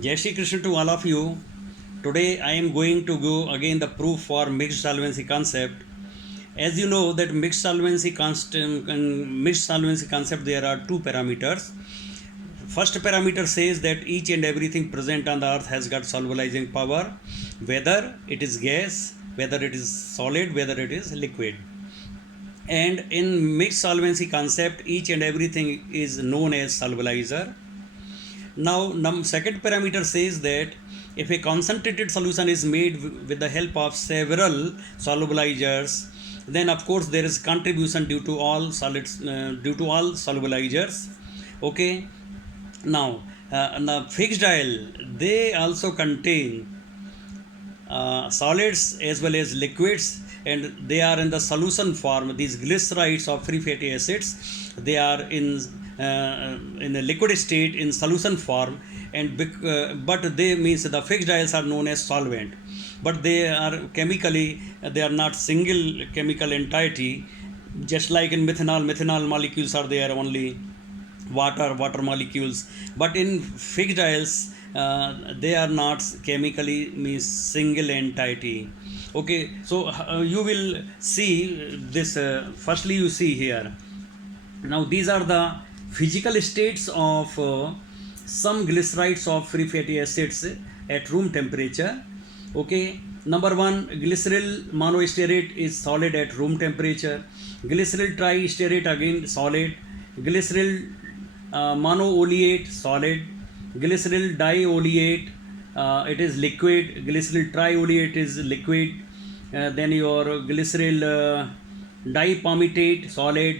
Jai Shri Krishna to all of you. Today I am going to go again the proof for mixed solvency concept. As you know that mixed solvency concept there are two parameters. First parameter says that each and everything present on the earth has got solubilizing power, whether it is gas, whether it is solid, whether it is liquid. And in mixed solvency concept, each and everything is known as solubilizer. Now, second parameter says that if a concentrated solution is made with the help of several solubilizers, then of course there is contribution due to all solids, due to all solubilizers. Okay. Now, the fixed dial they also contain solids as well as liquids, and they are in the solution form. These glycerides of free fatty acids, they are in a liquid state in solution form, and but they means the fixed dials are known as solvent, but they are chemically they are not single chemical entity. Just like in methanol molecules are there only water molecules, but in fixed dials they are not chemically means single entity. Okay, so you will see this. Firstly, you see here. Now these are the physical states of some glycerides of free fatty acids at room temperature. Okay, number one, glyceryl monostearate is solid at room temperature. Glyceryl tristearate again solid. Glyceryl monooleate solid. Glyceryl dioleate it is liquid. Glyceryl trioleate is liquid. Then your glyceryl dipalmitate solid,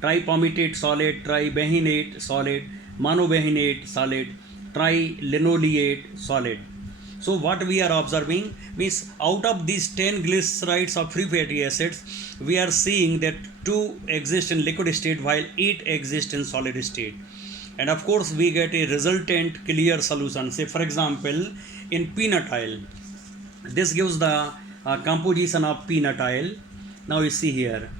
tripalmitate solid, tribehinate solid, monobehinate solid, trilinoleate solid. So what we are observing means out of these 10 glycerides of free fatty acids, we are seeing that 2 exist in liquid state while 8 exist in solid state. And of course we get a resultant clear solution. Say for example in peanut-oil, this gives the composition of peanut-oil. Now you see here,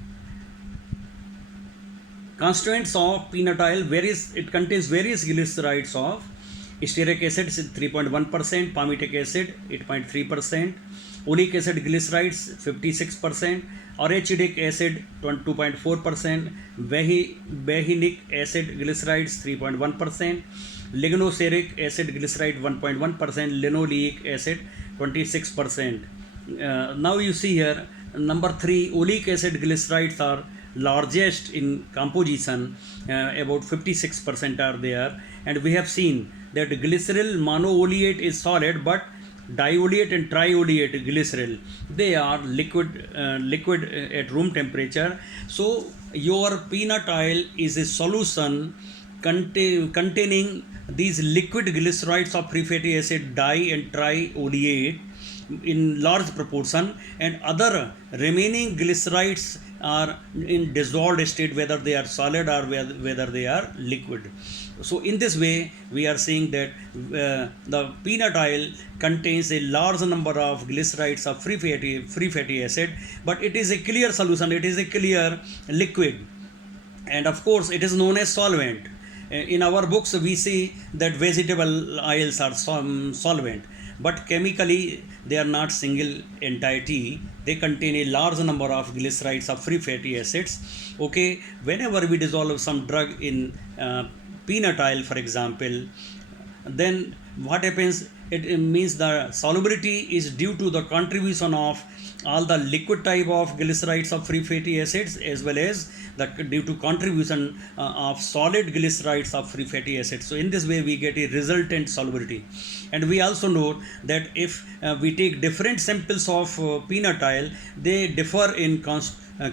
constituents of peanut-oil, it contains various glycerides of stearic acid 3.1%, palmitic acid 8.3%, oleic acid glycerides 56%, arachidic acid 2.4%, behinic acid glycerides 3.1%, lignoceric acid glyceride 1.1%, linoleic acid 26%. Now you see here number 3, oleic acid glycerides are largest in composition, about 56% are there, and we have seen that glyceryl monooleate is solid, but dioleate and trioleate glyceryl they are liquid at room temperature. So your peanut oil is a solution containing these liquid glycerides of free fatty acid di and trioleate in large proportion, and other remaining glycerides are in dissolved state, whether they are solid or whether they are liquid. So in this way we are seeing that the peanut oil contains a large number of glycerides of free fatty acid, but it is a clear solution, it is a clear liquid, and of course it is known as solvent. In our books we see that vegetable oils are solvent, but chemically they are not single entity, they contain a large number of glycerides of free fatty acids. Okay, whenever we dissolve some drug in peanut oil for example, then what happens, it means the solubility is due to the contribution of all the liquid type of glycerides of free fatty acids, as well as due to contribution of solid glycerides of free fatty acids. So in this way we get a resultant solubility. And we also know that if we take different samples of peanut oil, they differ in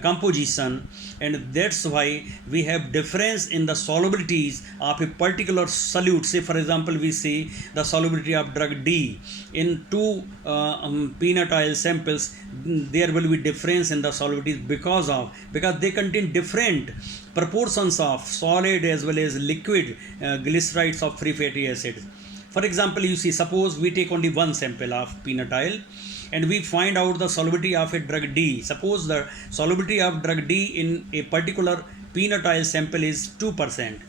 composition, and that's why we have difference in the solubilities of a particular solute. Say for example we see the solubility of drug D in two peanut oil samples, there will be difference in the solubilities because they contain different proportions of solid as well as liquid glycerides of free fatty acids. For example, you see, suppose we take only one sample of peanut oil and we find out the solubility of a drug D. Suppose the solubility of drug D in a particular peanut oil sample is 2%.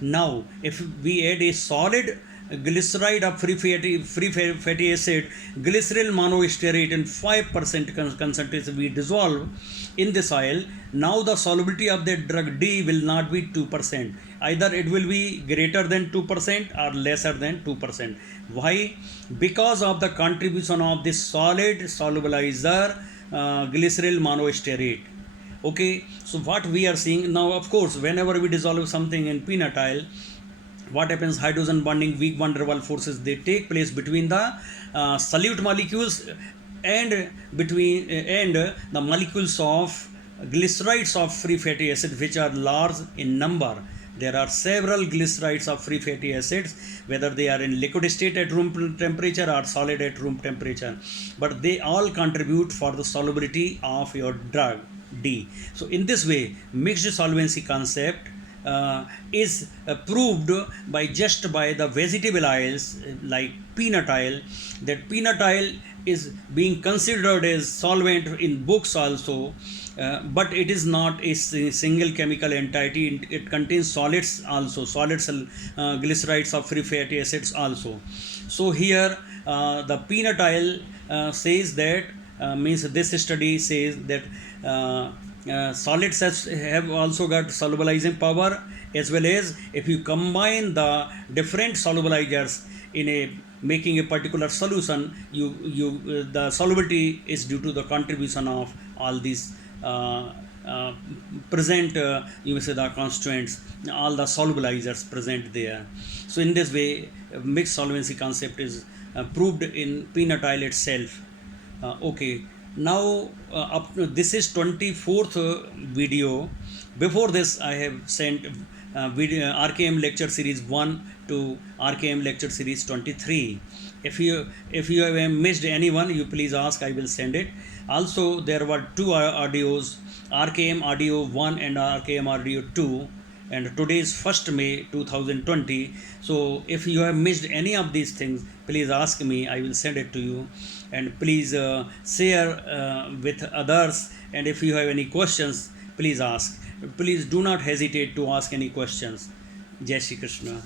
Now, if we add a solid glyceride of free fatty acid, glyceryl monostearate in 5% concentration we dissolve in this oil. Now the solubility of that drug D will not be 2%. Either it will be greater than 2% or lesser than 2%. Why? Because of the contribution of this solid solubilizer, glyceryl monostearate. Okay, so what we are seeing now, of course, whenever we dissolve something in phenyl, what happens? Hydrogen bonding weak van der Waals forces, they take place between the solute molecules and the molecules of glycerides of free fatty acid, which are large in number. There are several glycerides of free fatty acids, whether they are in liquid state at room temperature or solid at room temperature, but they all contribute for the solubility of your drug D. So in this way, mixed solvency concept is proved by the vegetable oils like peanut oil, that peanut oil is being considered as solvent in books also, but it is not a single chemical entity. It contains solids also, glycerides of free fatty acids also. So here the peanut oil says that, means this study says that solids have also got solubilizing power, as well as if you combine the different solubilizers in a making a particular solution, the solubility is due to the contribution of all these present, you may say, the constituents, all the solubilizers present there. So in this way, mixed solvency concept is proved in peanut oil itself. Okay, now this is 24th video. Before this I have sent video RKM lecture series 1 to RKM lecture series 23. If you have missed anyone, you please ask, I will send it. Also there were two audios, RKM audio 1 and RKM audio 2, and today is 1st May 2020. So if you have missed any of these things, please ask me, I will send it to you. And please share with others, and if you have any questions, please ask. Please do not hesitate to ask any questions. Jai Shri Krishna.